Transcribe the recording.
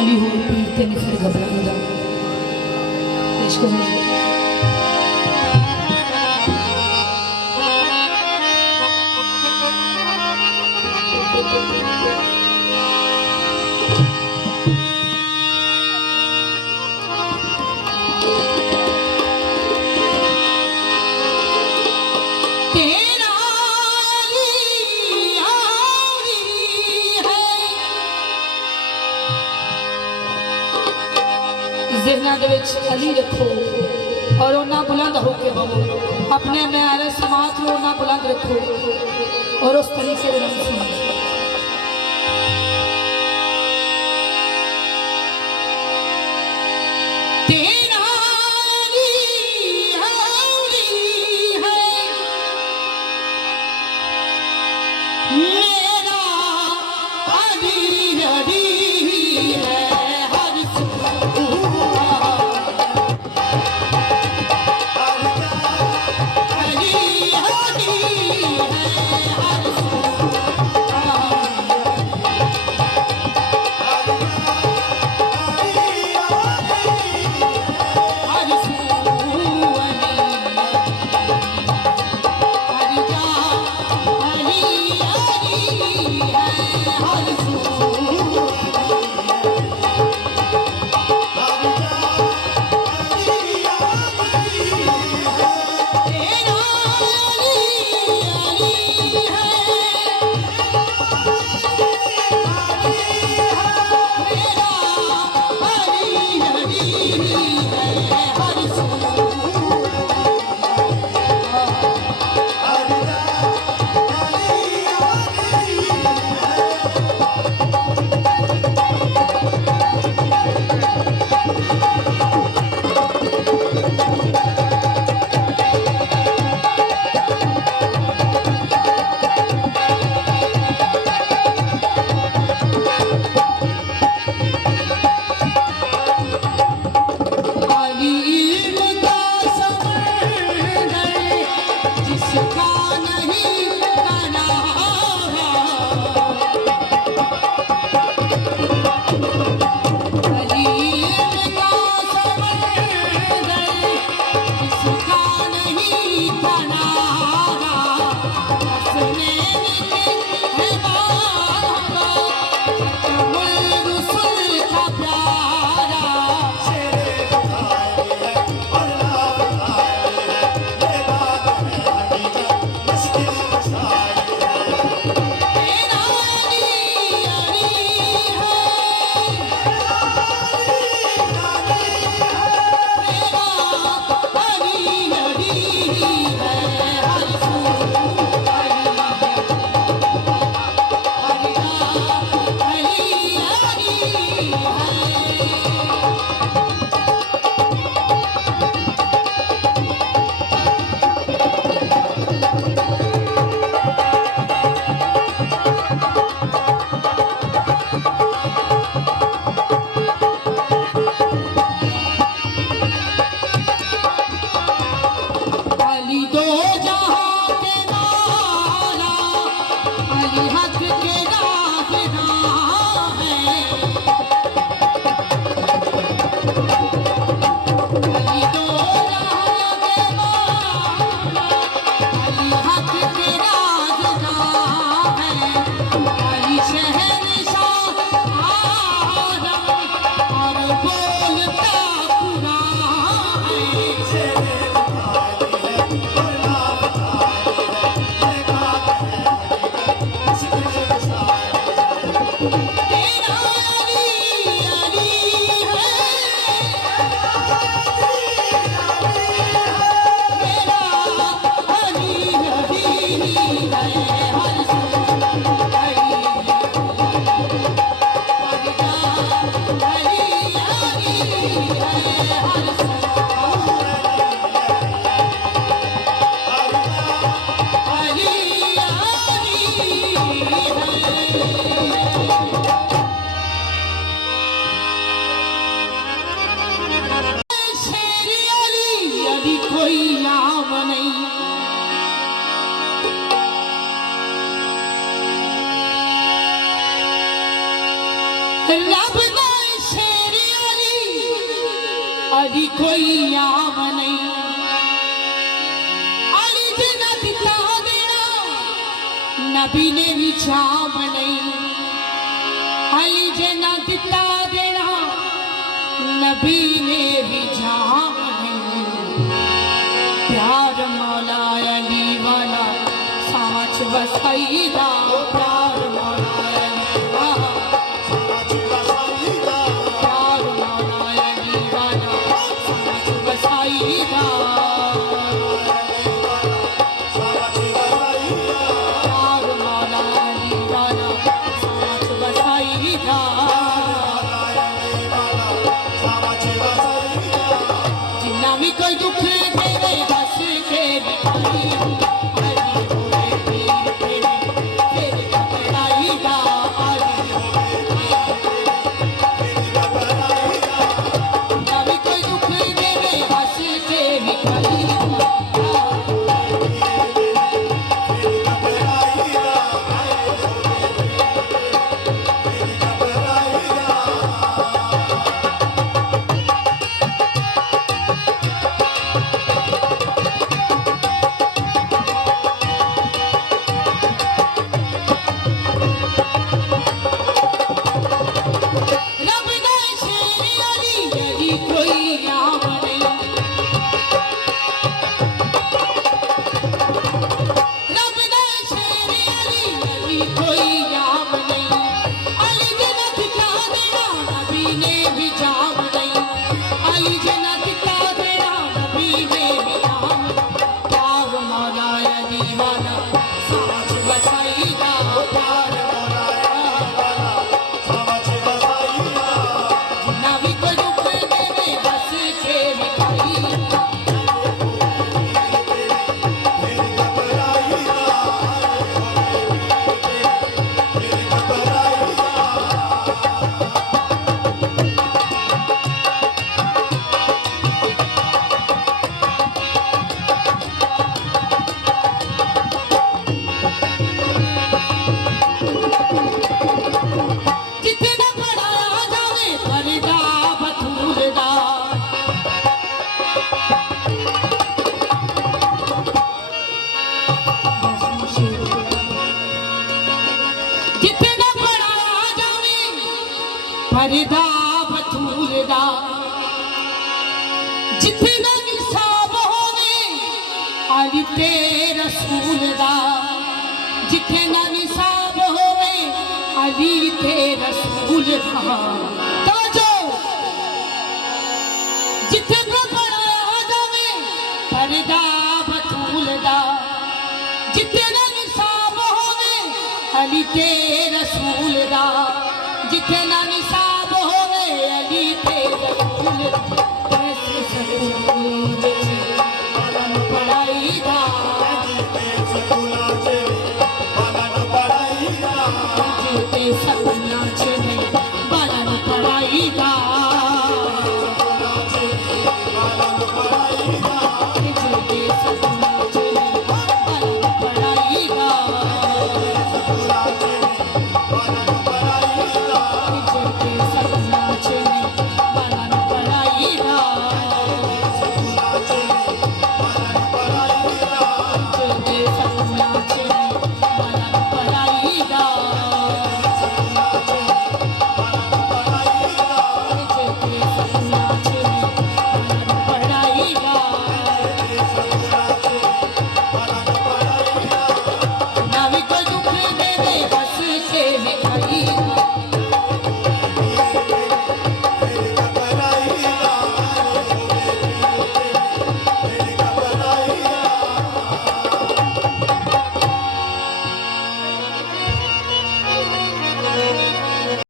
अली होर पीर ते नहीं फिर घबरांदा। इश्क हो ज़हना दे विच अली रखो और उन्ना बुलंद होके बवो, अपने म्यारे समाज को उन्ना बुलंद रखो और उस तरीके से सुनो। रब अली कोई आम नहीं, अली जना दिता देना नबी ने भी जाम नहीं, अली जना दिता देना नबी ने भी जाम नहीं। प्यार मौला अली वाला साच बसाईदा, प्यार मौला अली वाला साच बसाईदा, प्यार मौला अली वाला साच बसाईदा, प्यार मौला अली वाला साच बसाईदा। जिन्ना भी कोई दुख देवे हंस के बिठाई, अली होवे पीर तेरे तेरे घबराईदा, अली होवे जिन्ना भी कोई दुख देवे हंस के बिठाई। फरीदा बतूरदा जिथे ना निसाब होवे, अली ते रसूल दा जिथे ना निसाब होवे, अली ते रसूल दा। ताजो जिथे पढ़ाया जावे फरीदा बतूरदा, जिथे ना निसाब होवे, अली ते रसूल दा, जिथे ना निसाब होवे, अली ते रसूल दा। कैसे सकून च बालन पढ़ाईदा, कैसे सकून च बालन पढ़ाईदा, कैसे सकून च बालन पढ़ाईदा।